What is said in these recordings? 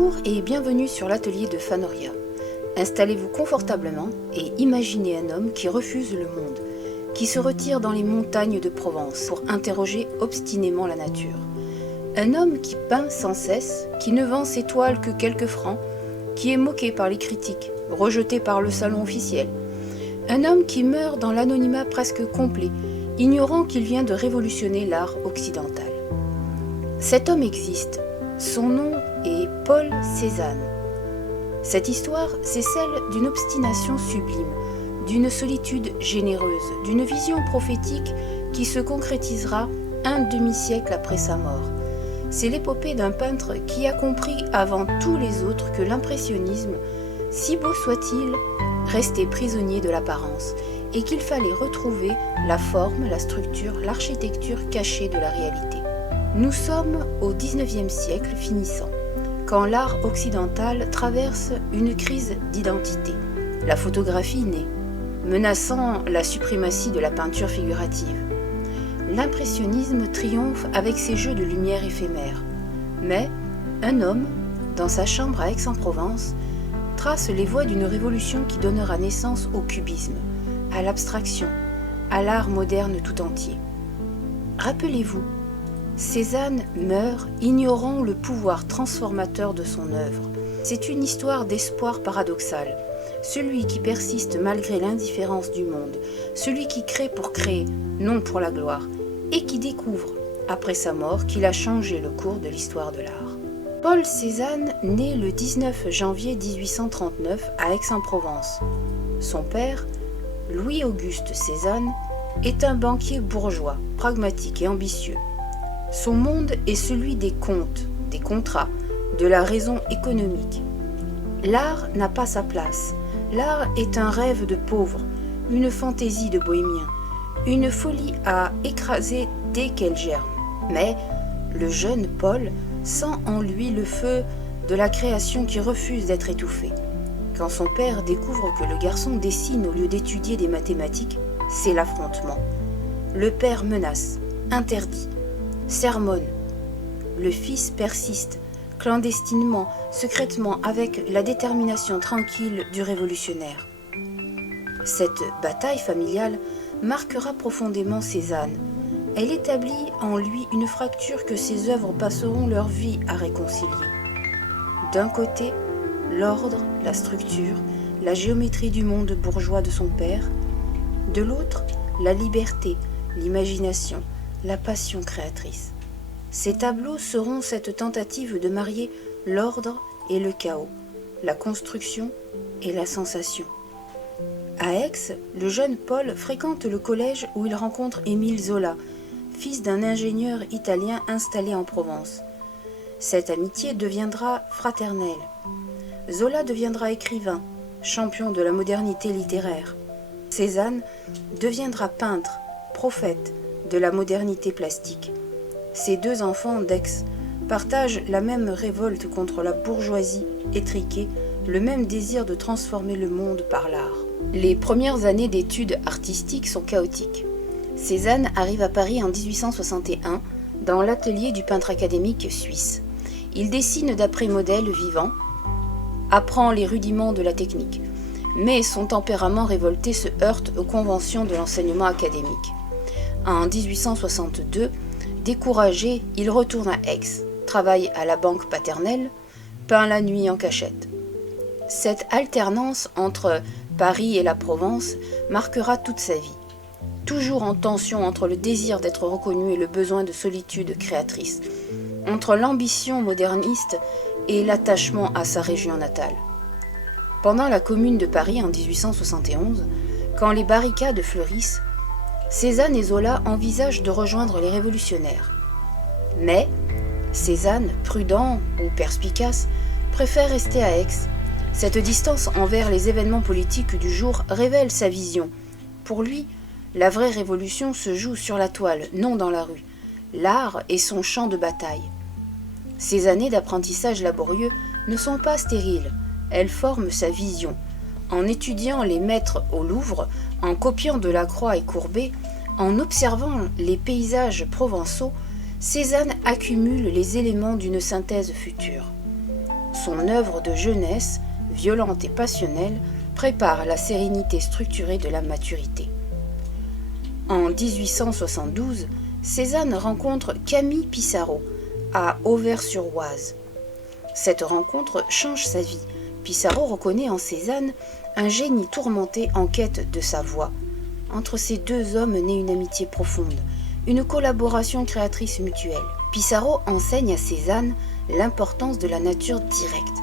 Bonjour et bienvenue sur l'atelier de Fanoria. Installez-vous confortablement et imaginez un homme qui refuse le monde, qui se retire dans les montagnes de Provence pour interroger obstinément la nature. Un homme qui peint sans cesse, qui ne vend ses toiles que quelques francs, qui est moqué par les critiques, rejeté par le salon officiel. Un homme qui meurt dans l'anonymat presque complet, ignorant qu'il vient de révolutionner l'art occidental. Cet homme existe. Son nom est Paul Cézanne. Cette histoire, c'est celle d'une obstination sublime, d'une solitude généreuse, d'une vision prophétique qui se concrétisera un demi-siècle après sa mort. C'est l'épopée d'un peintre qui a compris avant tous les autres que l'impressionnisme, si beau soit-il, restait prisonnier de l'apparence et qu'il fallait retrouver la forme, la structure, l'architecture cachée de la réalité. Nous sommes au XIXe siècle finissant, quand l'art occidental traverse une crise d'identité. La photographie naît, menaçant la suprématie de la peinture figurative. L'impressionnisme triomphe avec ses jeux de lumière éphémères. Mais un homme, dans sa chambre à Aix-en-Provence, trace les voies d'une révolution qui donnera naissance au cubisme, à l'abstraction, à l'art moderne tout entier. Rappelez-vous, Cézanne meurt ignorant le pouvoir transformateur de son œuvre. C'est une histoire d'espoir paradoxal. Celui qui persiste malgré l'indifférence du monde, celui qui crée pour créer, non pour la gloire, et qui découvre, après sa mort, qu'il a changé le cours de l'histoire de l'art. Paul Cézanne naît le 19 janvier 1839 à Aix-en-Provence. Son père, Louis-Auguste Cézanne, est un banquier bourgeois, pragmatique et ambitieux. Son monde est celui des comptes, des contrats, de la raison économique. L'art n'a pas sa place. L'art est un rêve de pauvre, une fantaisie de bohémien, une folie à écraser dès qu'elle germe. Mais le jeune Paul sent en lui le feu de la création qui refuse d'être étouffée. Quand son père découvre que le garçon dessine au lieu d'étudier des mathématiques, c'est l'affrontement. Le père menace, interdit, sermonne. Le fils persiste, clandestinement, secrètement, avec la détermination tranquille du révolutionnaire. Cette bataille familiale marquera profondément Cézanne. Elle établit en lui une fracture que ses œuvres passeront leur vie à réconcilier. D'un côté, l'ordre, la structure, la géométrie du monde bourgeois de son père. De l'autre, la liberté, l'imagination, la passion créatrice. Ces tableaux seront cette tentative de marier l'ordre et le chaos, la construction et la sensation. À Aix, le jeune Paul fréquente le collège où il rencontre Émile Zola, fils d'un ingénieur italien installé en Provence. Cette amitié deviendra fraternelle. Zola deviendra écrivain, champion de la modernité littéraire. Cézanne deviendra peintre, prophète de la modernité plastique. Ces deux enfants d'Aix partagent la même révolte contre la bourgeoisie étriquée, le même désir de transformer le monde par l'art. Les premières années d'études artistiques sont chaotiques. Cézanne arrive à Paris en 1861 dans l'atelier du peintre académique suisse. Il dessine d'après modèles vivants, apprend les rudiments de la technique, mais son tempérament révolté se heurte aux conventions de l'enseignement académique. En 1862, découragé, il retourne à Aix, travaille à la banque paternelle, peint la nuit en cachette. Cette alternance entre Paris et la Provence marquera toute sa vie, toujours en tension entre le désir d'être reconnu et le besoin de solitude créatrice, entre l'ambition moderniste et l'attachement à sa région natale. Pendant la Commune de Paris en 1871, quand les barricades fleurissent, Cézanne et Zola envisagent de rejoindre les révolutionnaires. Mais Cézanne, prudent ou perspicace, préfère rester à Aix. Cette distance envers les événements politiques du jour révèle sa vision. Pour lui, la vraie révolution se joue sur la toile, non dans la rue. L'art est son champ de bataille. Ces années d'apprentissage laborieux ne sont pas stériles, elles forment sa vision. En étudiant les maîtres au Louvre, en copiant Delacroix et Courbet, en observant les paysages provençaux, Cézanne accumule les éléments d'une synthèse future. son œuvre de jeunesse, violente et passionnelle, prépare la sérénité structurée de la maturité. En 1872, Cézanne rencontre Camille Pissarro à Auvers-sur-Oise. Cette rencontre change sa vie. Pissarro reconnaît en Cézanne un génie tourmenté en quête de sa voix. Entre ces deux hommes naît une amitié profonde, une collaboration créatrice mutuelle. Pissarro enseigne à Cézanne l'importance de la nature directe,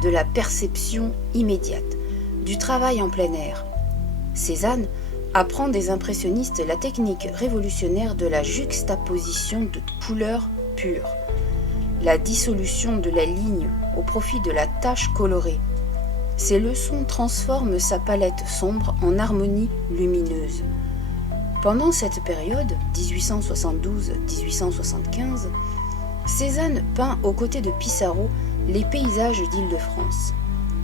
de la perception immédiate, du travail en plein air. Cézanne apprend des impressionnistes la technique révolutionnaire de la juxtaposition de couleurs pures, la dissolution de la ligne au profit de la tache colorée. Ces leçons transforment sa palette sombre en harmonie lumineuse. Pendant cette période, 1872-1875, Cézanne peint aux côtés de Pissarro les paysages d'Île-de-France.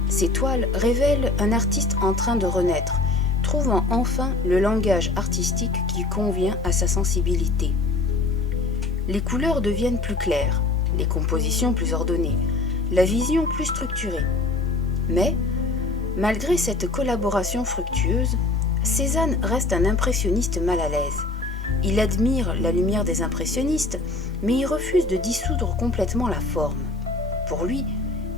Ces toiles révèlent un artiste en train de renaître, trouvant enfin le langage artistique qui convient à sa sensibilité. Les couleurs deviennent plus claires, les compositions plus ordonnées, la vision plus structurée. Mais, malgré cette collaboration fructueuse, Cézanne reste un impressionniste mal à l'aise. Il admire la lumière des impressionnistes, mais il refuse de dissoudre complètement la forme. Pour lui,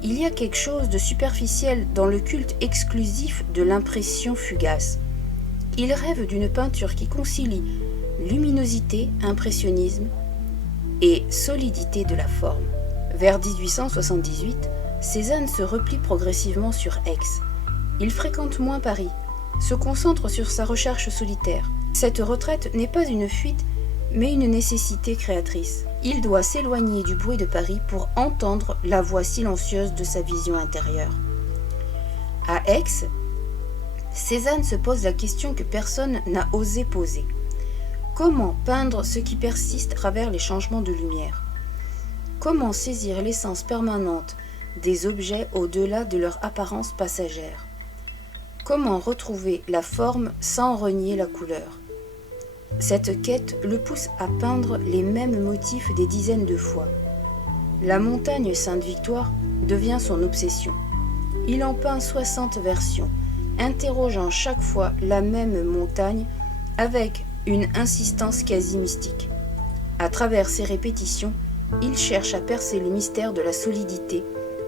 il y a quelque chose de superficiel dans le culte exclusif de l'impression fugace. Il rêve d'une peinture qui concilie luminosité, impressionnisme et solidité de la forme. Vers 1878, Cézanne se replie progressivement sur Aix. Il fréquente moins Paris, se concentre sur sa recherche solitaire. Cette retraite n'est pas une fuite, mais une nécessité créatrice. Il doit s'éloigner du bruit de Paris pour entendre la voix silencieuse de sa vision intérieure. À Aix, Cézanne se pose la question que personne n'a osé poser. Comment peindre ce qui persiste à travers les changements de lumière? Comment saisir l'essence permanente des objets au-delà de leur apparence passagère? Comment retrouver la forme sans renier la couleur? Cette quête le pousse à peindre les mêmes motifs des dizaines de fois. La montagne Sainte-Victoire devient son obsession. Il en peint 60 versions, interrogeant chaque fois la même montagne avec une insistance quasi mystique. À travers ces répétitions, il cherche à percer le mystère de la solidité,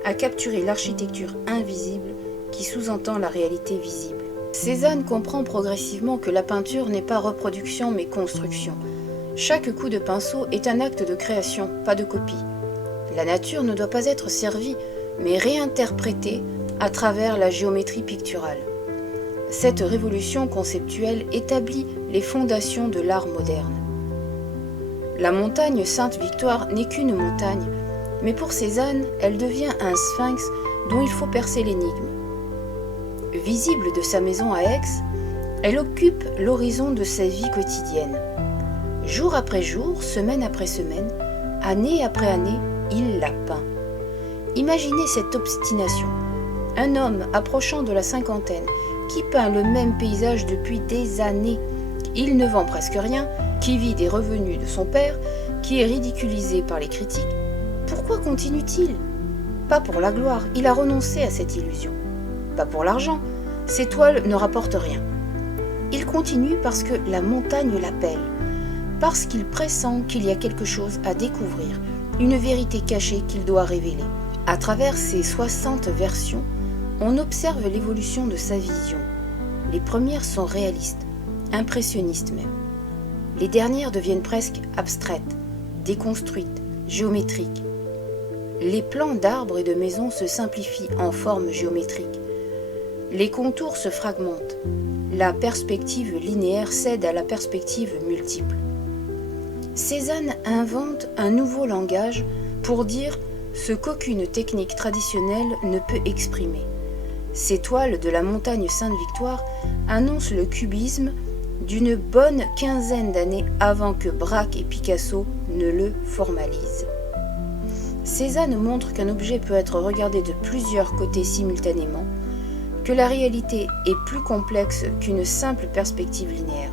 à capturer l'architecture invisible qui sous-entend la réalité visible. Cézanne comprend progressivement que la peinture n'est pas reproduction mais construction. Chaque coup de pinceau est un acte de création, pas de copie. La nature ne doit pas être servie, mais réinterprétée à travers la géométrie picturale. Cette révolution conceptuelle établit les fondations de l'art moderne. La montagne Sainte-Victoire n'est qu'une montagne, mais pour Cézanne, elle devient un sphinx dont il faut percer l'énigme. Visible de sa maison à Aix, elle occupe l'horizon de sa vie quotidienne. Jour après jour, semaine après semaine, année après année, il la peint. Imaginez cette obstination. Un homme approchant de la cinquantaine qui peint le même paysage depuis des années. Il ne vend presque rien, qui vit des revenus de son père, qui est ridiculisé par les critiques. Pourquoi continue-t-il? Pas pour la gloire, il a renoncé à cette illusion. Pas pour l'argent, ses toiles ne rapportent rien. Il continue parce que la montagne l'appelle, parce qu'il pressent qu'il y a quelque chose à découvrir, une vérité cachée qu'il doit révéler. À travers ces 60 versions, on observe l'évolution de sa vision. Les premières sont réalistes, impressionnistes même. Les dernières deviennent presque abstraites, déconstruites, géométriques. Les plans d'arbres et de maisons se simplifient en formes géométriques. Les contours se fragmentent. La perspective linéaire cède à la perspective multiple. Cézanne invente un nouveau langage pour dire ce qu'aucune technique traditionnelle ne peut exprimer. Ces toiles de la montagne Sainte-Victoire annoncent le cubisme d'une bonne quinzaine d'années avant que Braque et Picasso ne le formalisent. Cézanne montre qu'un objet peut être regardé de plusieurs côtés simultanément, que la réalité est plus complexe qu'une simple perspective linéaire.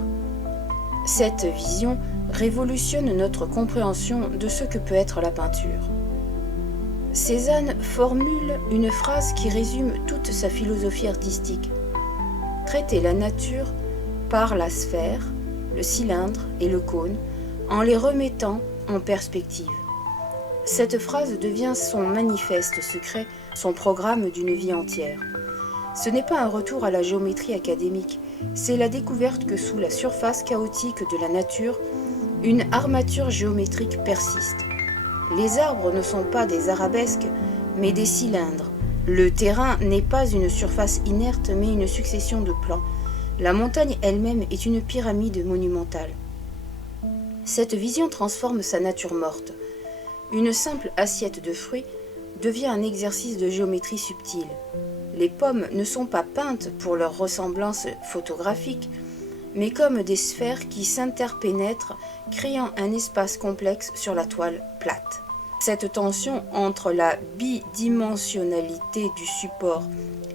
Cette vision révolutionne notre compréhension de ce que peut être la peinture. Cézanne formule une phrase qui résume toute sa philosophie artistique. Traiter la nature par la sphère, le cylindre et le cône, en les remettant en perspective. Cette phrase devient son manifeste secret, son programme d'une vie entière. Ce n'est pas un retour à la géométrie académique, c'est la découverte que sous la surface chaotique de la nature, une armature géométrique persiste. Les arbres ne sont pas des arabesques, mais des cylindres. Le terrain n'est pas une surface inerte, mais une succession de plans. La montagne elle-même est une pyramide monumentale. Cette vision transforme sa nature morte. Une simple assiette de fruits devient un exercice de géométrie subtile. Les pommes ne sont pas peintes pour leur ressemblance photographique, mais comme des sphères qui s'interpénètrent, créant un espace complexe sur la toile plate. Cette tension entre la bidimensionnalité du support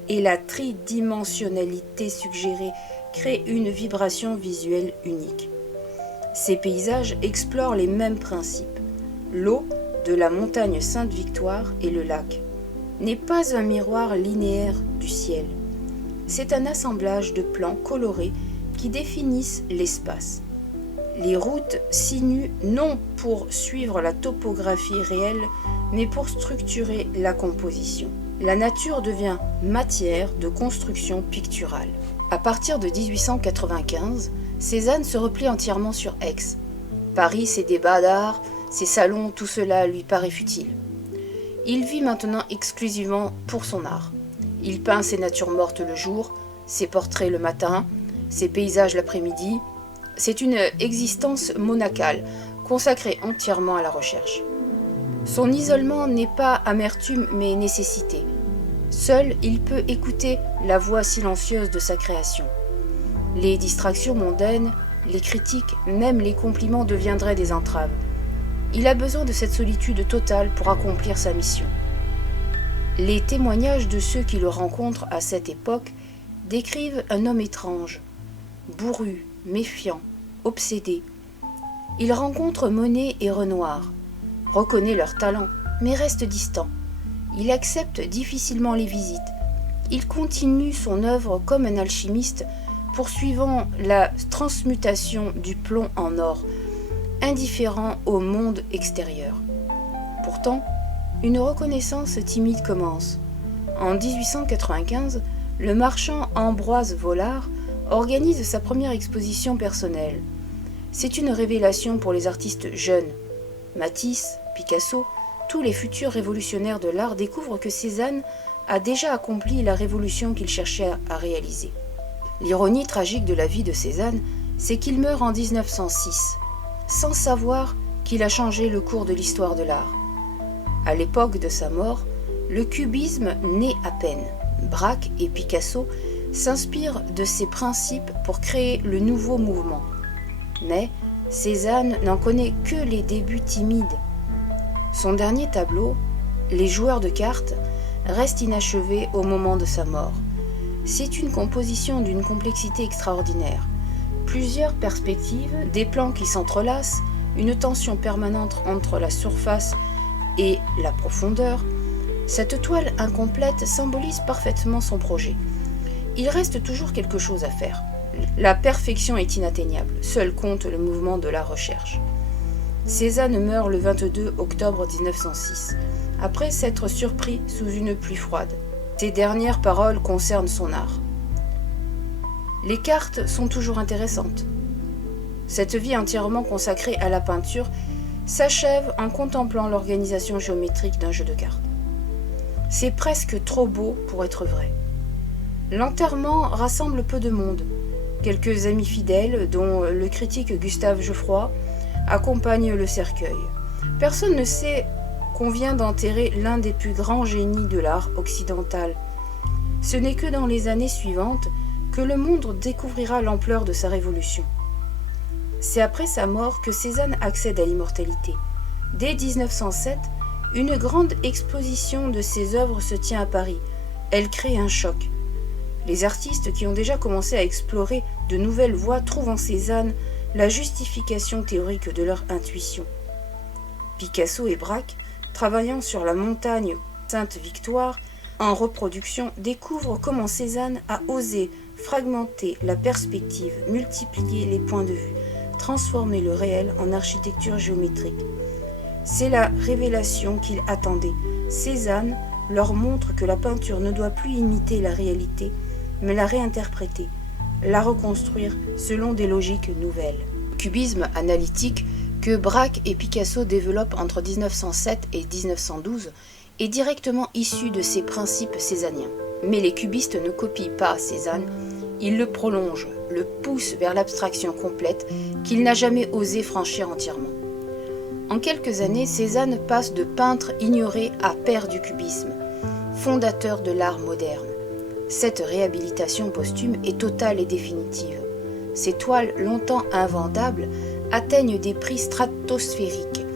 et la tridimensionnalité suggérée crée une vibration visuelle unique. Ces paysages explorent les mêmes principes. L'eau de la montagne Sainte-Victoire et le lac n'est pas un miroir linéaire du ciel. C'est un assemblage de plans colorés qui définissent l'espace. Les routes sinuent non pour suivre la topographie réelle, mais pour structurer la composition. La nature devient matière de construction picturale. À partir de 1895, Cézanne se replie entièrement sur Aix. Paris, ses débats d'art, ses salons, tout cela lui paraît futile. Il vit maintenant exclusivement pour son art. Il peint ses natures mortes le jour, ses portraits le matin, ses paysages l'après-midi. C'est une existence monacale, consacrée entièrement à la recherche. Son isolement n'est pas amertume mais nécessité. Seul, il peut écouter la voix silencieuse de sa création. Les distractions mondaines, les critiques, même les compliments deviendraient des entraves. Il a besoin de cette solitude totale pour accomplir sa mission. Les témoignages de ceux qui le rencontrent à cette époque décrivent un homme étrange, bourru, méfiant, obsédé. Il rencontre Monet et Renoir, reconnaît leur talent, mais reste distant. Il accepte difficilement les visites. Il continue son œuvre comme un alchimiste, poursuivant la transmutation du plomb en or, indifférent au monde extérieur. Pourtant, une reconnaissance timide commence. En 1895, le marchand Ambroise Vollard organise sa première exposition personnelle. C'est une révélation pour les artistes jeunes. Matisse, Picasso, tous les futurs révolutionnaires de l'art découvrent que Cézanne a déjà accompli la révolution qu'il cherchait à réaliser. L'ironie tragique de la vie de Cézanne, c'est qu'il meurt en 1906, sans savoir qu'il a changé le cours de l'histoire de l'art. À l'époque de sa mort, le cubisme naît à peine. Braque et Picasso s'inspirent de ces principes pour créer le nouveau mouvement. Mais Cézanne n'en connaît que les débuts timides. Son dernier tableau, Les joueurs de cartes, reste inachevé au moment de sa mort. C'est une composition d'une complexité extraordinaire. Plusieurs perspectives, des plans qui s'entrelacent, une tension permanente entre la surface et la profondeur. Cette toile incomplète symbolise parfaitement son projet. Il reste toujours quelque chose à faire. La perfection est inatteignable, seul compte le mouvement de la recherche. Cézanne meurt le 22 octobre 1906, après s'être surpris sous une pluie froide. Ses dernières paroles concernent son art. Les cartes sont toujours intéressantes. Cette vie entièrement consacrée à la peinture s'achève en contemplant l'organisation géométrique d'un jeu de cartes. C'est presque trop beau pour être vrai. L'enterrement rassemble peu de monde. Quelques amis fidèles, dont le critique Gustave Geoffroy, accompagnent le cercueil. Personne ne sait qu'on vient d'enterrer l'un des plus grands génies de l'art occidental. Ce n'est que dans les années suivantes que le monde découvrira l'ampleur de sa révolution. C'est après sa mort que Cézanne accède à l'immortalité. Dès 1907, une grande exposition de ses œuvres se tient à Paris. Elle crée un choc. Les artistes qui ont déjà commencé à explorer de nouvelles voies trouvent en Cézanne la justification théorique de leur intuition. Picasso et Braque travaillant sur la montagne Sainte-Victoire, en reproduction, découvre comment Cézanne a osé fragmenter la perspective, multiplier les points de vue, transformer le réel en architecture géométrique. C'est la révélation qu'il attendait. Cézanne leur montre que la peinture ne doit plus imiter la réalité, mais la réinterpréter, la reconstruire selon des logiques nouvelles. Le cubisme analytique que Braque et Picasso développent entre 1907 et 1912 est directement issu de ces principes cézanniens. Mais les cubistes ne copient pas Cézanne, ils le prolongent, le poussent vers l'abstraction complète qu'il n'a jamais osé franchir entièrement. En quelques années, Cézanne passe de peintre ignoré à père du cubisme, fondateur de l'art moderne. Cette réhabilitation posthume est totale et définitive. Ces toiles, longtemps invendables, atteignent des prix stratosphériques.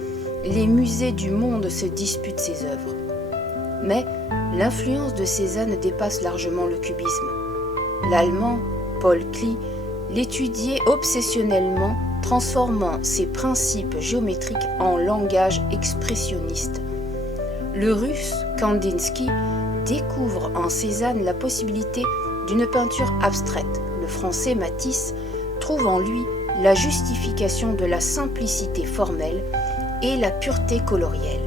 Les musées du monde se disputent ses œuvres. Mais l'influence de Cézanne dépasse largement le cubisme. L'Allemand, Paul Klee, l'étudiait obsessionnellement, transformant ses principes géométriques en langage expressionniste. Le Russe, Kandinsky, découvre en Cézanne la possibilité d'une peinture abstraite. Le Français, Matisse, trouve en lui la justification de la simplicité formelle et la pureté colorielle.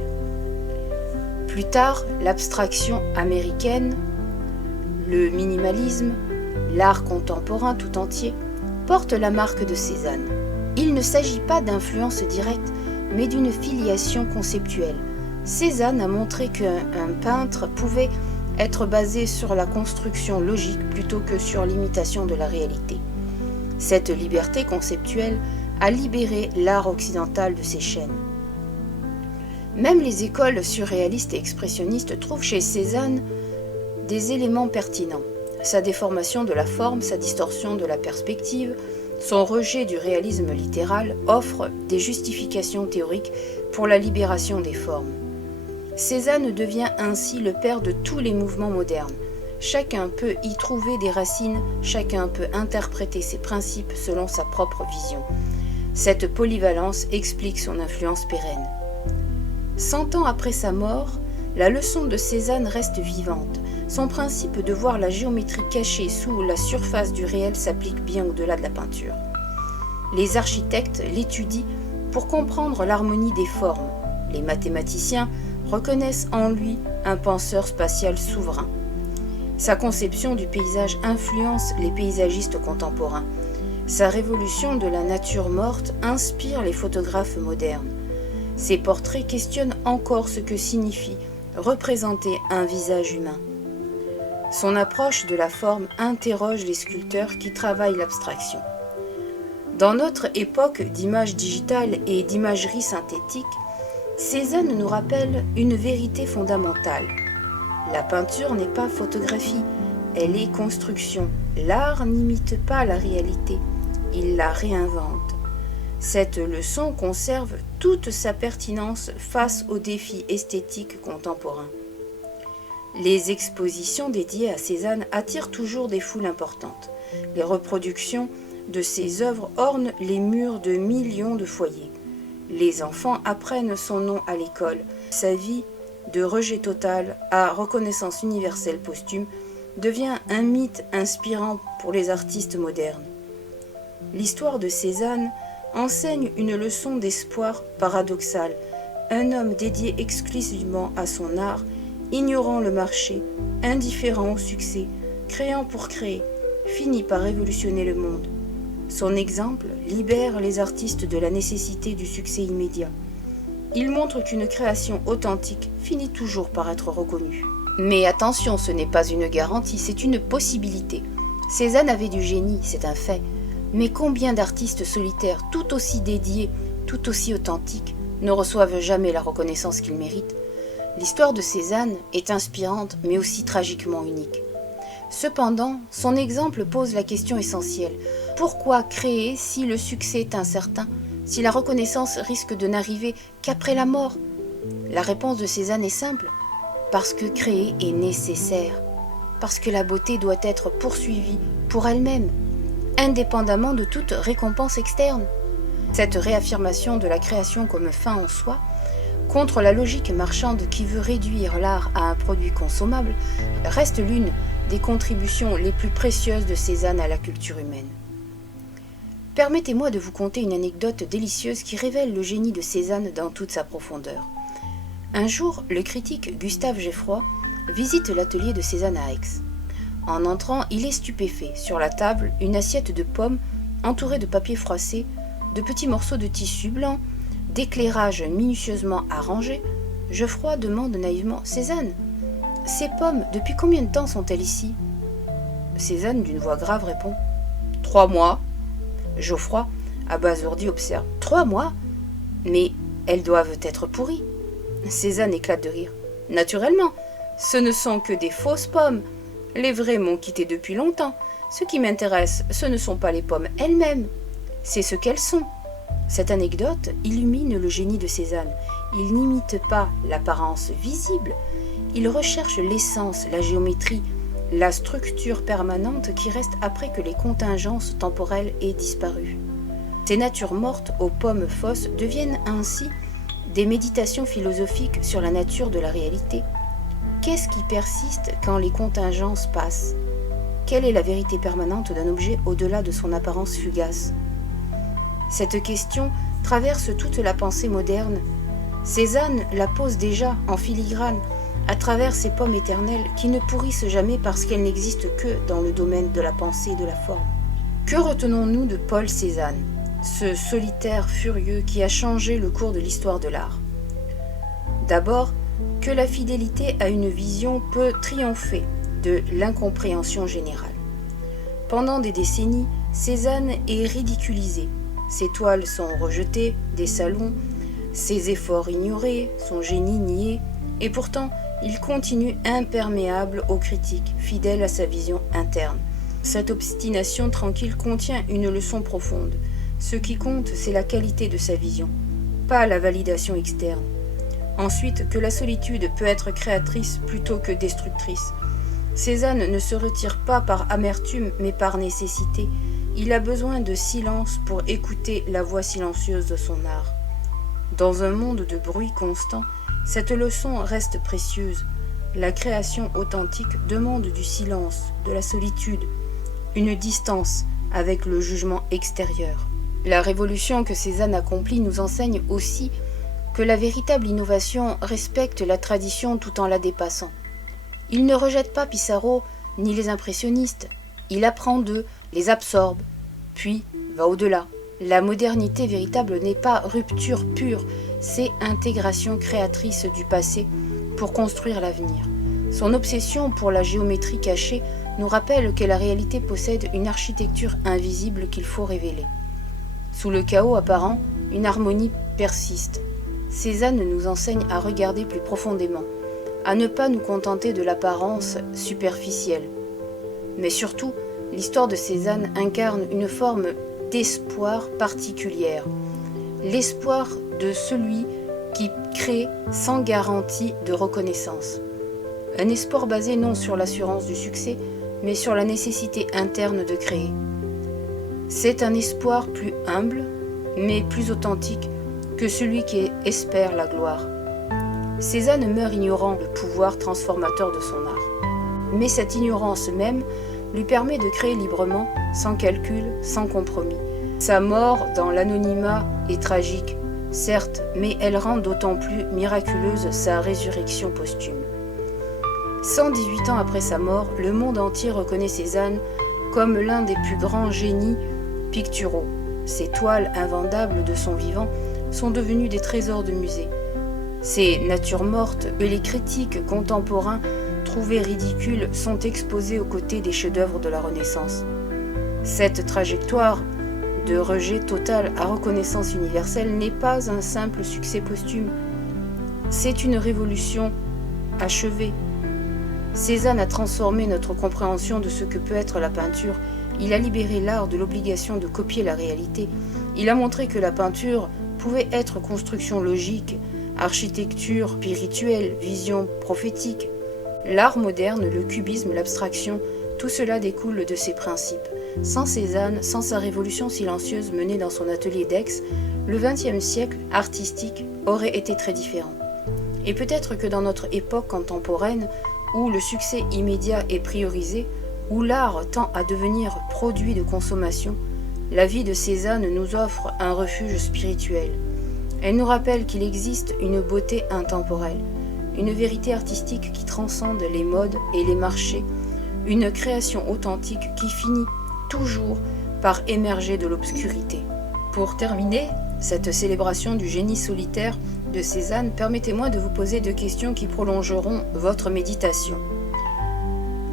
Plus tard, l'abstraction américaine, le minimalisme, l'art contemporain tout entier portent la marque de Cézanne. Il ne s'agit pas d'influence directe, mais d'une filiation conceptuelle. Cézanne a montré qu'un peintre pouvait être basé sur la construction logique plutôt que sur l'imitation de la réalité. Cette liberté conceptuelle a libéré l'art occidental de ses chaînes. Même les écoles surréalistes et expressionnistes trouvent chez Cézanne des éléments pertinents. Sa déformation de la forme, sa distorsion de la perspective, son rejet du réalisme littéral offrent des justifications théoriques pour la libération des formes. Cézanne devient ainsi le père de tous les mouvements modernes. Chacun peut y trouver des racines, chacun peut interpréter ses principes selon sa propre vision. Cette polyvalence explique son influence pérenne. 100 ans après sa mort, la leçon de Cézanne reste vivante. Son principe de voir la géométrie cachée sous la surface du réel s'applique bien au-delà de la peinture. Les architectes l'étudient pour comprendre l'harmonie des formes. Les mathématiciens reconnaissent en lui un penseur spatial souverain. Sa conception du paysage influence les paysagistes contemporains. Sa révolution de la nature morte inspire les photographes modernes. Ses portraits questionnent encore ce que signifie représenter un visage humain. Son approche de la forme interroge les sculpteurs qui travaillent l'abstraction. Dans notre époque d'images digitales et d'imagerie synthétique, Cézanne nous rappelle une vérité fondamentale. La peinture n'est pas photographie, elle est construction. L'art n'imite pas la réalité, il la réinvente. Cette leçon conserve toute sa pertinence face aux défis esthétiques contemporains. Les expositions dédiées à Cézanne attirent toujours des foules importantes. Les reproductions de ses œuvres ornent les murs de millions de foyers. Les enfants apprennent son nom à l'école. Sa vie, de rejet total à reconnaissance universelle posthume, devient un mythe inspirant pour les artistes modernes. L'histoire de Cézanne enseigne une leçon d'espoir paradoxal. Un homme dédié exclusivement à son art, ignorant le marché, indifférent au succès, créant pour créer, finit par révolutionner le monde. Son exemple libère les artistes de la nécessité du succès immédiat. Il montre qu'une création authentique finit toujours par être reconnue. Mais attention, ce n'est pas une garantie, c'est une possibilité. Cézanne avait du génie, c'est un fait. Mais combien d'artistes solitaires, tout aussi dédiés, tout aussi authentiques, ne reçoivent jamais la reconnaissance qu'ils méritent? L'histoire de Cézanne est inspirante, mais aussi tragiquement unique. Cependant, son exemple pose la question essentielle. Pourquoi créer si le succès est incertain, si la reconnaissance risque de n'arriver qu'après la mort? La réponse de Cézanne est simple. Parce que créer est nécessaire. Parce que la beauté doit être poursuivie pour elle-même, indépendamment de toute récompense externe. Cette réaffirmation de la création comme fin en soi contre la logique marchande qui veut réduire l'art à un produit consommable, reste l'une des contributions les plus précieuses de Cézanne à la culture humaine. Permettez-moi de vous conter une anecdote délicieuse qui révèle le génie de Cézanne dans toute sa profondeur. Un jour, le critique Gustave Geffroy visite l'atelier de Cézanne à Aix. En entrant, il est stupéfait. Sur la table, une assiette de pommes entourée de papier froissé, de petits morceaux de tissu blanc, d'éclairage minutieusement arrangé. Geoffroy demande naïvement « Cézanne, ces pommes, depuis combien de temps sont-elles ici ?» Cézanne, d'une voix grave, répond « 3 mois. » Geoffroy, abasourdi, observe « 3 mois? Mais elles doivent être pourries. » Cézanne éclate de rire. « Naturellement, ce ne sont que des fausses pommes. Les vraies m'ont quitté depuis longtemps. Ce qui m'intéresse, ce ne sont pas les pommes elles-mêmes, c'est ce qu'elles sont. » Cette anecdote illumine le génie de Cézanne. Il n'imite pas l'apparence visible, il recherche l'essence, la géométrie, la structure permanente qui reste après que les contingences temporelles aient disparu. Ces natures mortes aux pommes fausses deviennent ainsi des méditations philosophiques sur la nature de la réalité. Qu'est-ce qui persiste quand les contingences passent? Quelle est la vérité permanente d'un objet au-delà de son apparence fugace? Cette question traverse toute la pensée moderne. Cézanne la pose déjà en filigrane à travers ces pommes éternelles qui ne pourrissent jamais parce qu'elles n'existent que dans le domaine de la pensée et de la forme. Que retenons-nous de Paul Cézanne, ce solitaire furieux qui a changé le cours de l'histoire de l'art? D'abord, que la fidélité à une vision peut triompher de l'incompréhension générale. Pendant des décennies, Cézanne est ridiculisé. Ses toiles sont rejetées des salons, ses efforts ignorés, son génie nié, et pourtant il continue imperméable aux critiques, fidèle à sa vision interne. Cette obstination tranquille contient une leçon profonde. Ce qui compte, c'est la qualité de sa vision, pas la validation externe. Ensuite, que la solitude peut être créatrice plutôt que destructrice. Cézanne ne se retire pas par amertume, mais par nécessité. Il a besoin de silence pour écouter la voix silencieuse de son art. Dans un monde de bruit constant, cette leçon reste précieuse. La création authentique demande du silence, de la solitude, une distance avec le jugement extérieur. La révolution que Cézanne accomplit nous enseigne aussi que la véritable innovation respecte la tradition tout en la dépassant. Il ne rejette pas Pissarro ni les impressionnistes, il apprend d'eux, les absorbe, puis va au-delà. La modernité véritable n'est pas rupture pure, c'est intégration créatrice du passé pour construire l'avenir. Son obsession pour la géométrie cachée nous rappelle que la réalité possède une architecture invisible qu'il faut révéler. Sous le chaos apparent, une harmonie persiste. Cézanne nous enseigne à regarder plus profondément, à ne pas nous contenter de l'apparence superficielle. Mais surtout, l'histoire de Cézanne incarne une forme d'espoir particulière, l'espoir de celui qui crée sans garantie de reconnaissance. Un espoir basé non sur l'assurance du succès, mais sur la nécessité interne de créer. C'est un espoir plus humble, mais plus authentique que celui qui espère la gloire. Cézanne meurt ignorant le pouvoir transformateur de son art. Mais cette ignorance même lui permet de créer librement, sans calcul, sans compromis. Sa mort dans l'anonymat est tragique, certes, mais elle rend d'autant plus miraculeuse sa résurrection posthume. 118 ans après sa mort, le monde entier reconnaît Cézanne comme l'un des plus grands génies picturaux. Ses toiles invendables de son vivant sont devenues des trésors de musée. Ces natures mortes que les critiques contemporains trouvaient ridicules sont exposées aux côtés des chefs-d'œuvre de la Renaissance. Cette trajectoire de rejet total à reconnaissance universelle n'est pas un simple succès posthume. C'est une révolution achevée. Cézanne a transformé notre compréhension de ce que peut être la peinture. Il a libéré l'art de l'obligation de copier la réalité. Il a montré que la peinture pouvait être construction logique, architecture spirituelle, vision prophétique. L'art moderne, le cubisme, l'abstraction, tout cela découle de ces principes. Sans Cézanne, sans sa révolution silencieuse menée dans son atelier d'Aix, le XXe siècle artistique aurait été très différent. Et peut-être que dans notre époque contemporaine, où le succès immédiat est priorisé, où l'art tend à devenir produit de consommation, la vie de Cézanne nous offre un refuge spirituel. Elle nous rappelle qu'il existe une beauté intemporelle, une vérité artistique qui transcende les modes et les marchés, une création authentique qui finit toujours par émerger de l'obscurité. Pour terminer cette célébration du génie solitaire de Cézanne, permettez-moi de vous poser 2 questions qui prolongeront votre méditation.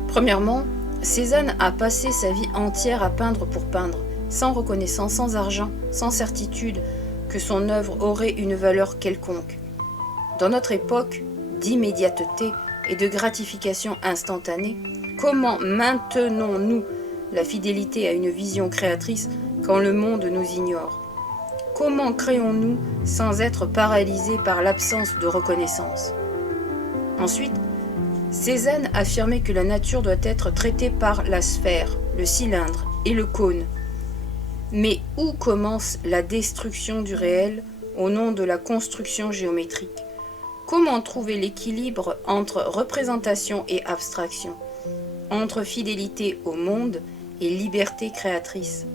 Premièrement, Cézanne a passé sa vie entière à peindre pour peindre, sans reconnaissance, sans argent, sans certitude que son œuvre aurait une valeur quelconque. Dans notre époque d'immédiateté et de gratification instantanée, comment maintenons-nous la fidélité à une vision créatrice quand le monde nous ignore? Comment créons-nous sans être paralysés par l'absence de reconnaissance? Ensuite, Cézanne affirmait que la nature doit être traitée par la sphère, le cylindre et le cône. Mais où commence la destruction du réel au nom de la construction géométrique? Comment trouver l'équilibre entre représentation et abstraction, entre fidélité au monde et liberté créatrice?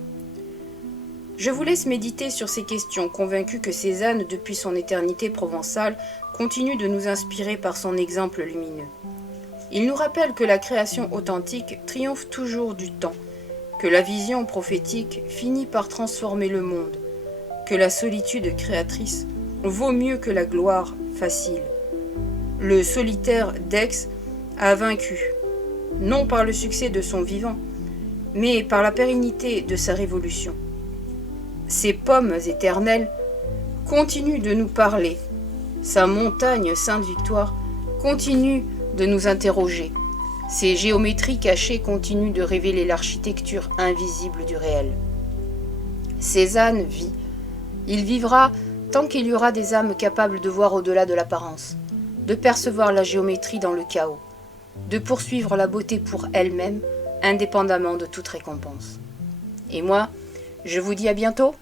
Je vous laisse méditer sur ces questions, convaincu que Cézanne, depuis son éternité provençale, continue de nous inspirer par son exemple lumineux. Il nous rappelle que la création authentique triomphe toujours du temps, que la vision prophétique finit par transformer le monde, que la solitude créatrice vaut mieux que la gloire facile. Le solitaire d'Aix a vaincu, non par le succès de son vivant, mais par la pérennité de sa révolution. Ces pommes éternelles continuent de nous parler, sa montagne sainte victoire continue de nous interroger. Ces géométries cachées continuent de révéler l'architecture invisible du réel. Cézanne vit. Il vivra tant qu'il y aura des âmes capables de voir au-delà de l'apparence, de percevoir la géométrie dans le chaos, de poursuivre la beauté pour elle-même, indépendamment de toute récompense. Et moi, je vous dis à bientôt.